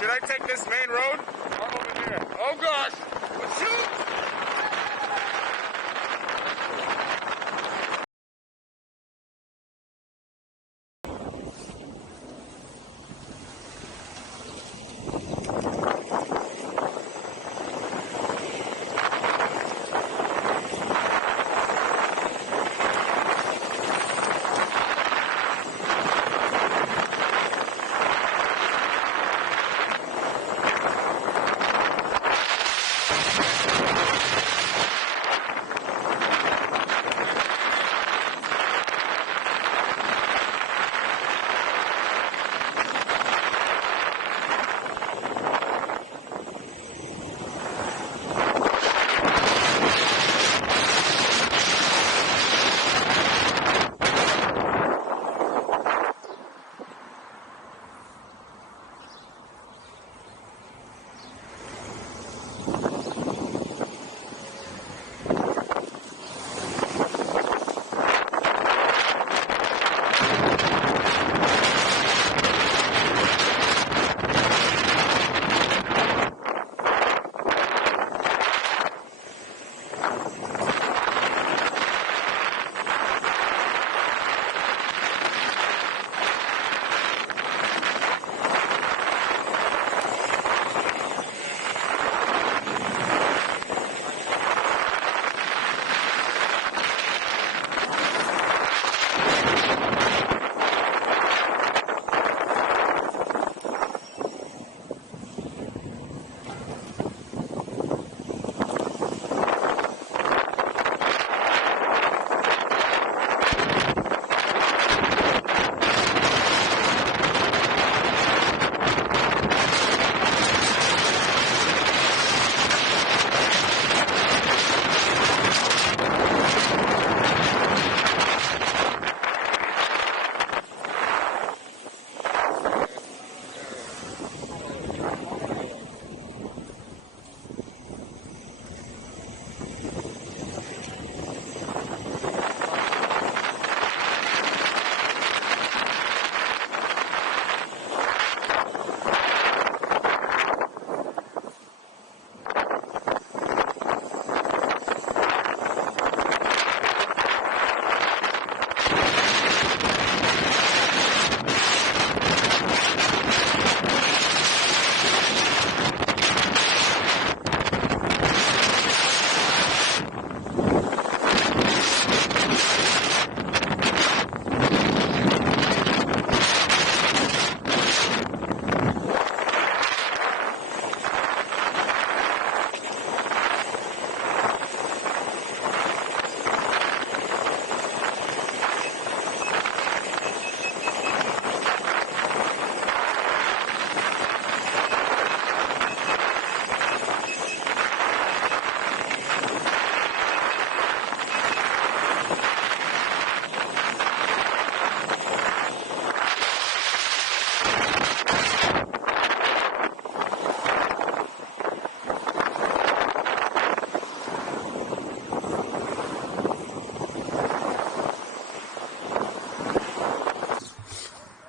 Should I take this main road or over here? Oh gosh! Shoot!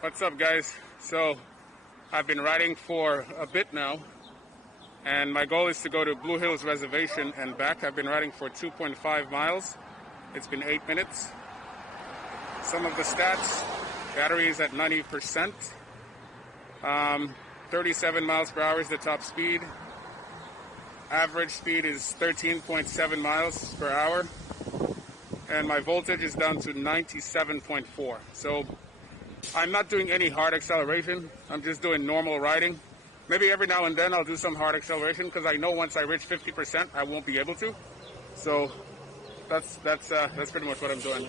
What's up, guys? So I've been riding for a bit now, and my goal is to go to Blue Hills Reservation and back. I've been riding for 2.5 miles. It's been 8 minutes. Some of the stats: battery is at 90%. 37 miles per hour is the top speed. Average speed is 13.7 miles per hour. And my voltage is down to 97.4. So I'm not doing any hard acceleration. I'm just doing normal riding. Maybe every now and then I'll do some hard acceleration because I know once I reach 50%, I won't be able to. So that's pretty much what I'm doing.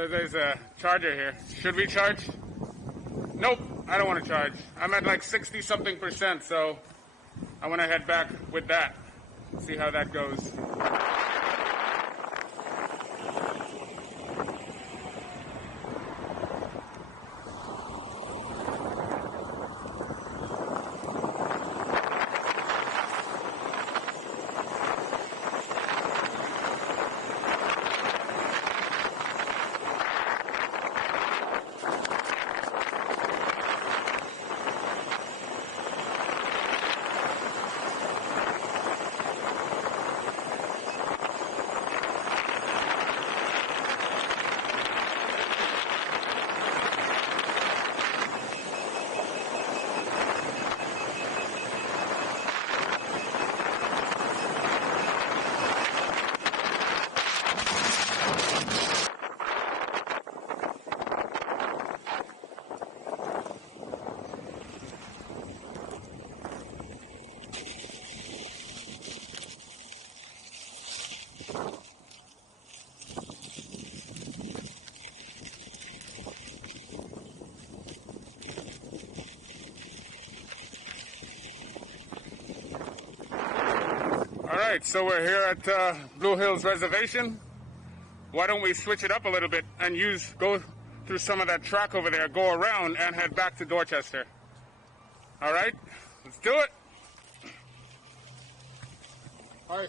So there's a charger here. Should we charge? Nope, I don't want to charge. I'm at like 60 something %, so I want to head back with that. See how that goes. Alright, so we're here at Blue Hills Reservation. Why don't we switch it up a little bit and go through some of that track over there, go around and head back to Dorchester. Alright, let's do it. Hi.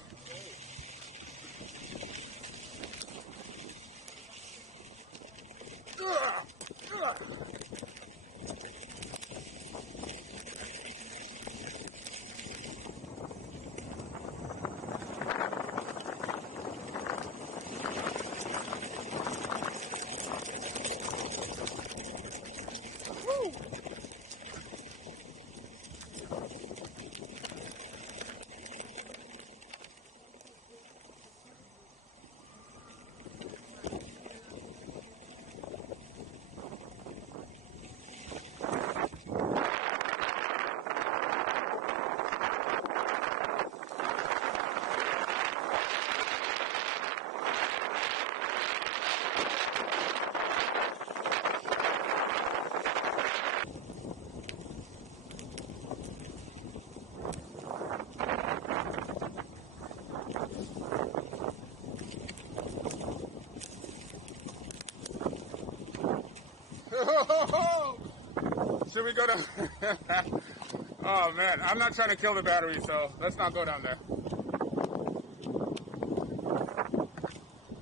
Should we go down? Oh man, I'm not trying to kill the battery, so let's not go down there.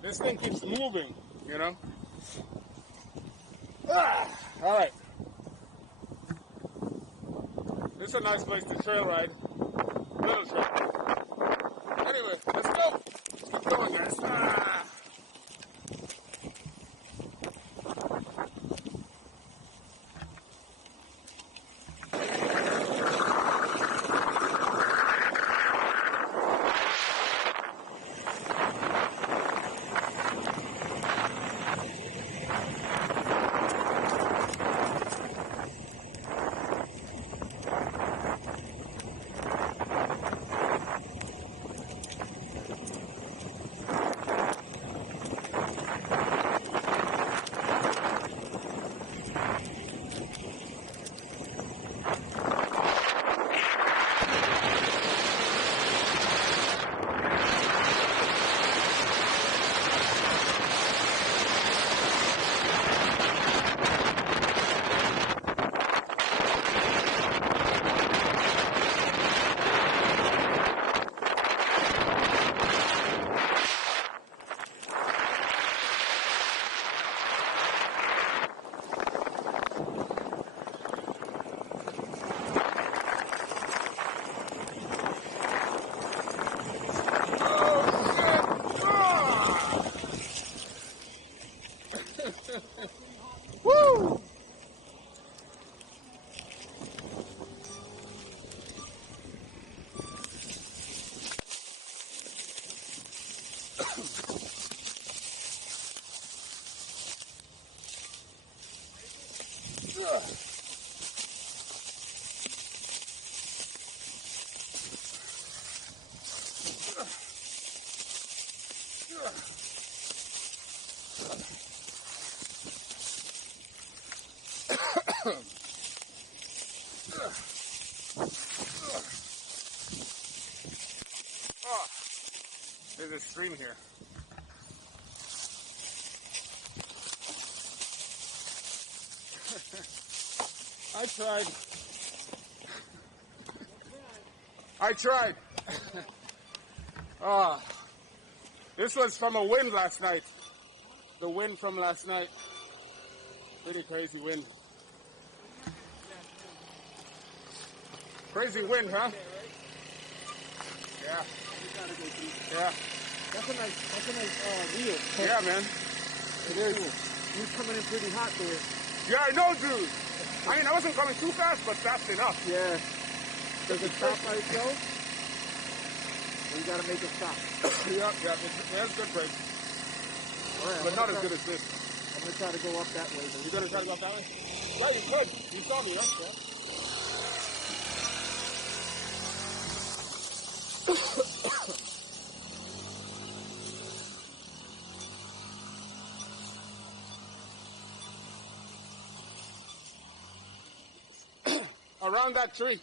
This thing keeps moving, you know? All right. This is a nice place to trail ride. Little trail. Anyway, let's go. Keep going, guys. Woo! Oh, there's a stream here. I tried. This was from a wind last night. The wind from last night. Pretty crazy wind. Crazy wind, huh? Yeah. Yeah. That's a nice wheel. Yeah, man. It is. You're coming in pretty hot there. Yeah, I know, dude. I mean, I wasn't coming too fast, but fast enough. Yeah. Does it stop by itself? Or you gotta make it stop? Yeah, that's good, Craig. Right, But not as good as this. I'm gonna try to go up that way. You gonna try to go up that way? Yeah, you could. You saw me, right? Yeah. Around that tree.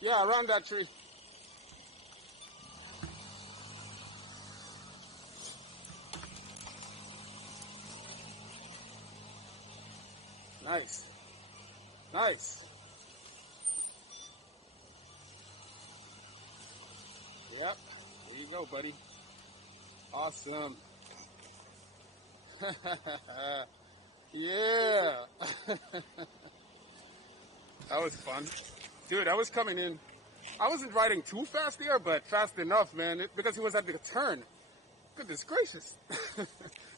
Yeah, around that tree. Nice. Nice. Yep. There you go, buddy. Awesome. Yeah. That was fun. Dude, I was coming in. I wasn't riding too fast there, but fast enough, man, because he was at the turn. Goodness gracious.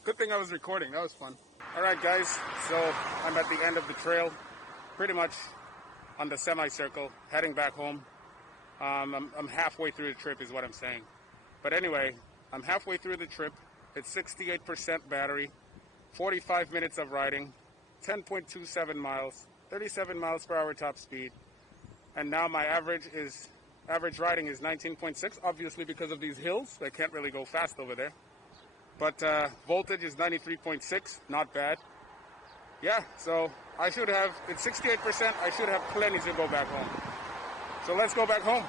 Good thing I was recording. That was fun. All right, guys. So I'm at the end of the trail, pretty much on the semicircle, heading back home. I'm halfway through the trip is what I'm saying. But anyway, I'm halfway through the trip. It's 68% battery, 45 minutes of riding, 10.27 miles. 37 miles per hour top speed, and now my average riding is 19.6, obviously because of these hills. I can't really go fast over there, but voltage is 93.6, not bad. Yeah, so I should have, it's 68%, I should have plenty to go back home. So let's go back home.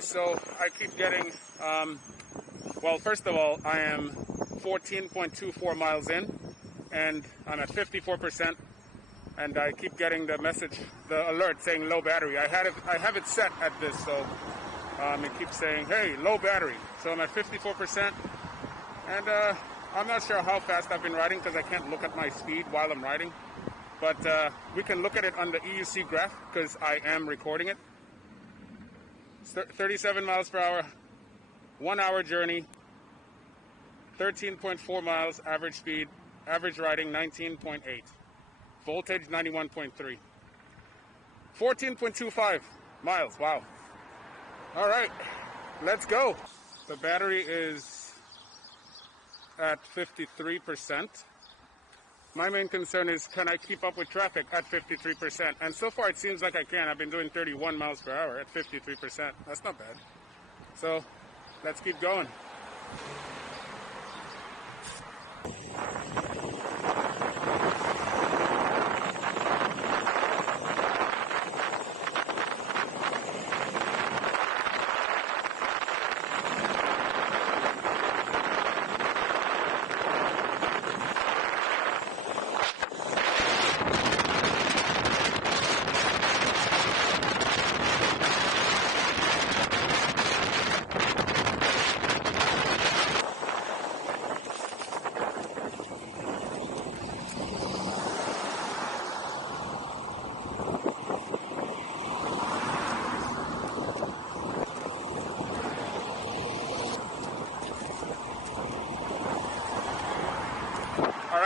So I keep getting, well, first of all, I am 14.24 miles in, and I'm at 54%, and I keep getting the message, the alert saying low battery. I have it set at this, so it keeps saying, hey, low battery. So I'm at 54%, and I'm not sure how fast I've been riding because I can't look at my speed while I'm riding, but we can look at it on the EUC graph because I am recording it. 37 miles per hour, 1 hour journey, 13.4 miles average speed, average riding 19.8, voltage 91.3, 14.25 miles, wow. All right, let's go. The battery is at 53%. My main concern is, can I keep up with traffic at 53%? And so far it seems like I can. I've been doing 31 miles per hour at 53%. That's not bad. So let's keep going.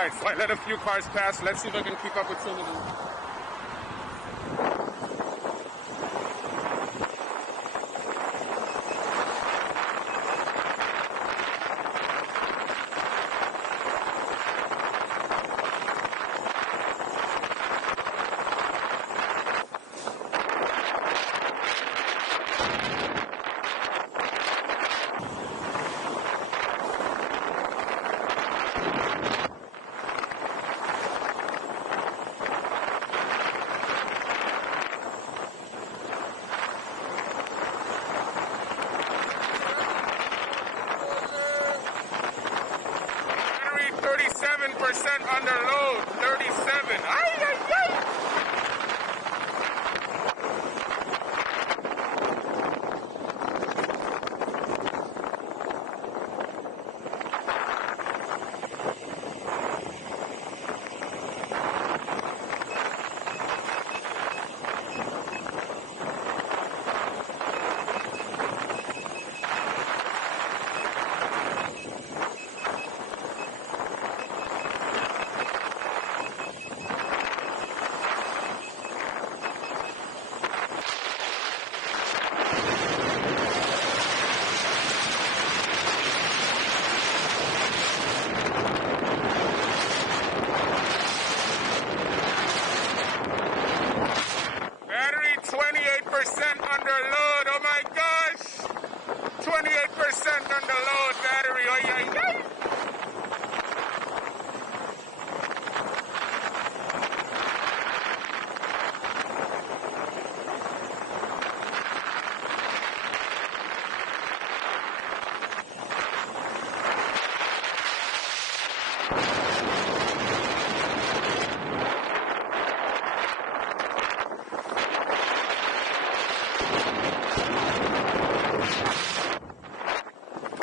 Alright, so I let a few cars pass. Let's see if I can keep up with some of them. Under load, 37. Ay, ay, ay.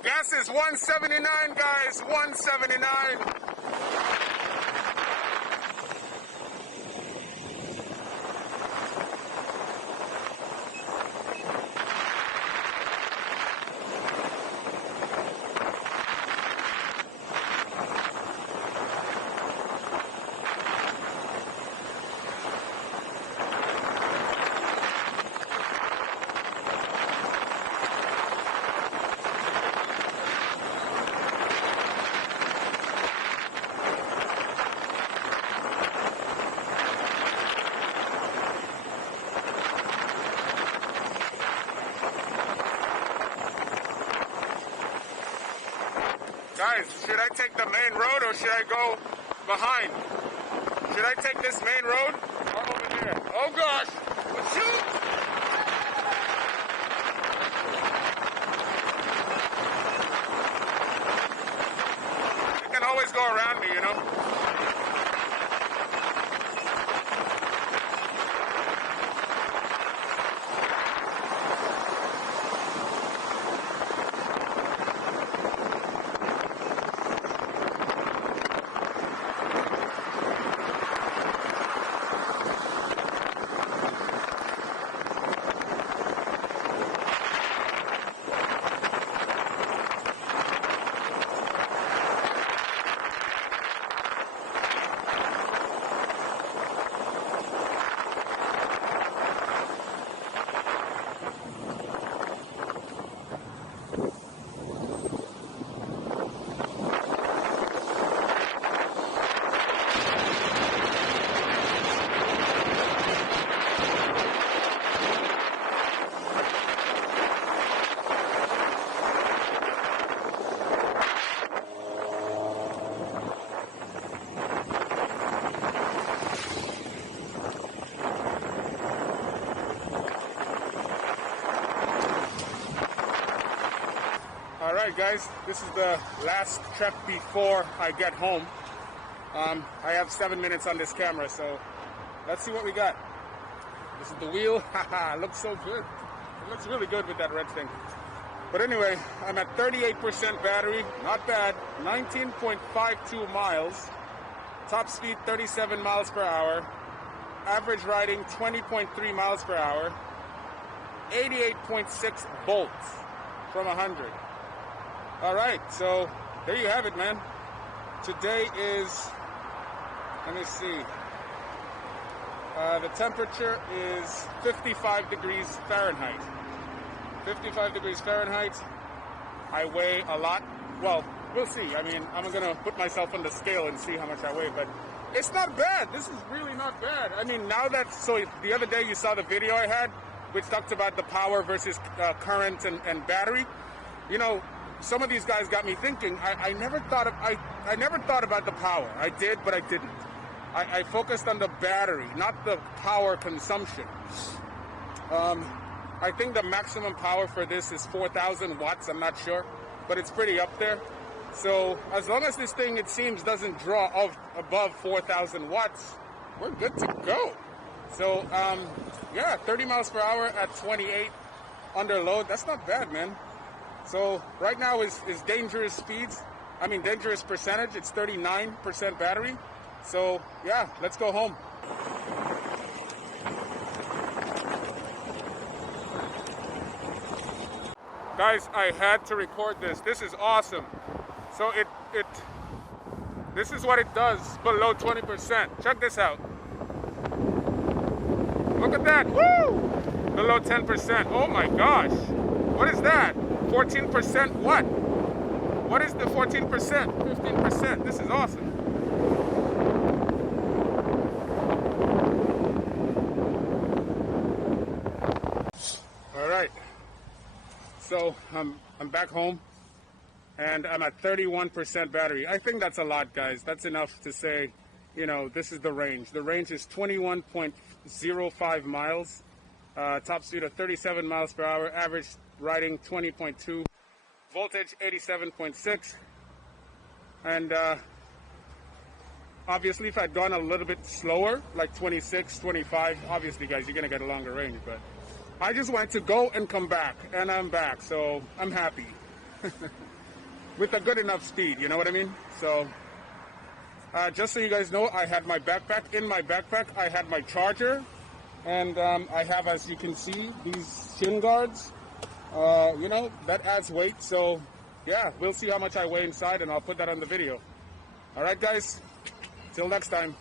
Gas is 179, guys, 179. Guys, should I take the main road or should I go behind? Should I take this main road or over there? Oh gosh! Shoot! You can always go around me, you know? Alright guys, this is the last trek before I get home. I have 7 minutes on this camera, so let's see what we got. This is the wheel. Haha, looks so good. It looks really good with that red thing. But anyway, I'm at 38% battery, not bad. 19.52 miles. Top speed 37 miles per hour. Average riding 20.3 miles per hour. 88.6 volts from 100. All right, so there you have it, man. Today is Let me see. The temperature is 55 degrees Fahrenheit. 55 degrees Fahrenheit. I weigh a lot. Well, we'll see. I mean, I'm going to put myself on the scale and see how much I weigh, but it's not bad. This is really not bad. I mean, now that, so the other day you saw the video I had, which talked about the power versus current and battery. You know, some of these guys got me thinking. I never thought about the power. I did, but I didn't. I focused on the battery, not the power consumption. I think the maximum power for this is 4,000 watts. I'm not sure, but it's pretty up there. So as long as this thing, it seems, doesn't draw above 4,000 watts, we're good to go. So yeah, 30 miles per hour at 28 under load. That's not bad, man. So right now is dangerous speeds. I mean, dangerous percentage. It's 39% battery. So yeah, let's go home. Guys, I had to record this. This is awesome. So this is what it does below 20%. Check this out. Look at that. Woo! Below 10%. Oh my gosh. What is that? 14% what? What is the 14%? 15%. This is awesome. All right. So I'm back home and I'm at 31% battery. I think that's a lot, guys. That's enough to say, you know, this is the range. The range is 21.05 miles. Top speed of 37 miles per hour. Average riding 20.2. Voltage 87.6. And obviously if I'd gone a little bit slower, like 26, 25, obviously, guys, you're going to get a longer range. But I just went to go and come back, and I'm back, so I'm happy. With a good enough speed, you know what I mean? So just so you guys know, I had my backpack. In my backpack, I had my charger, and I have, as you can see, these shin guards. You know, that adds weight, so yeah, we'll see how much I weigh inside, and I'll put that on the video. All right, guys, till next time.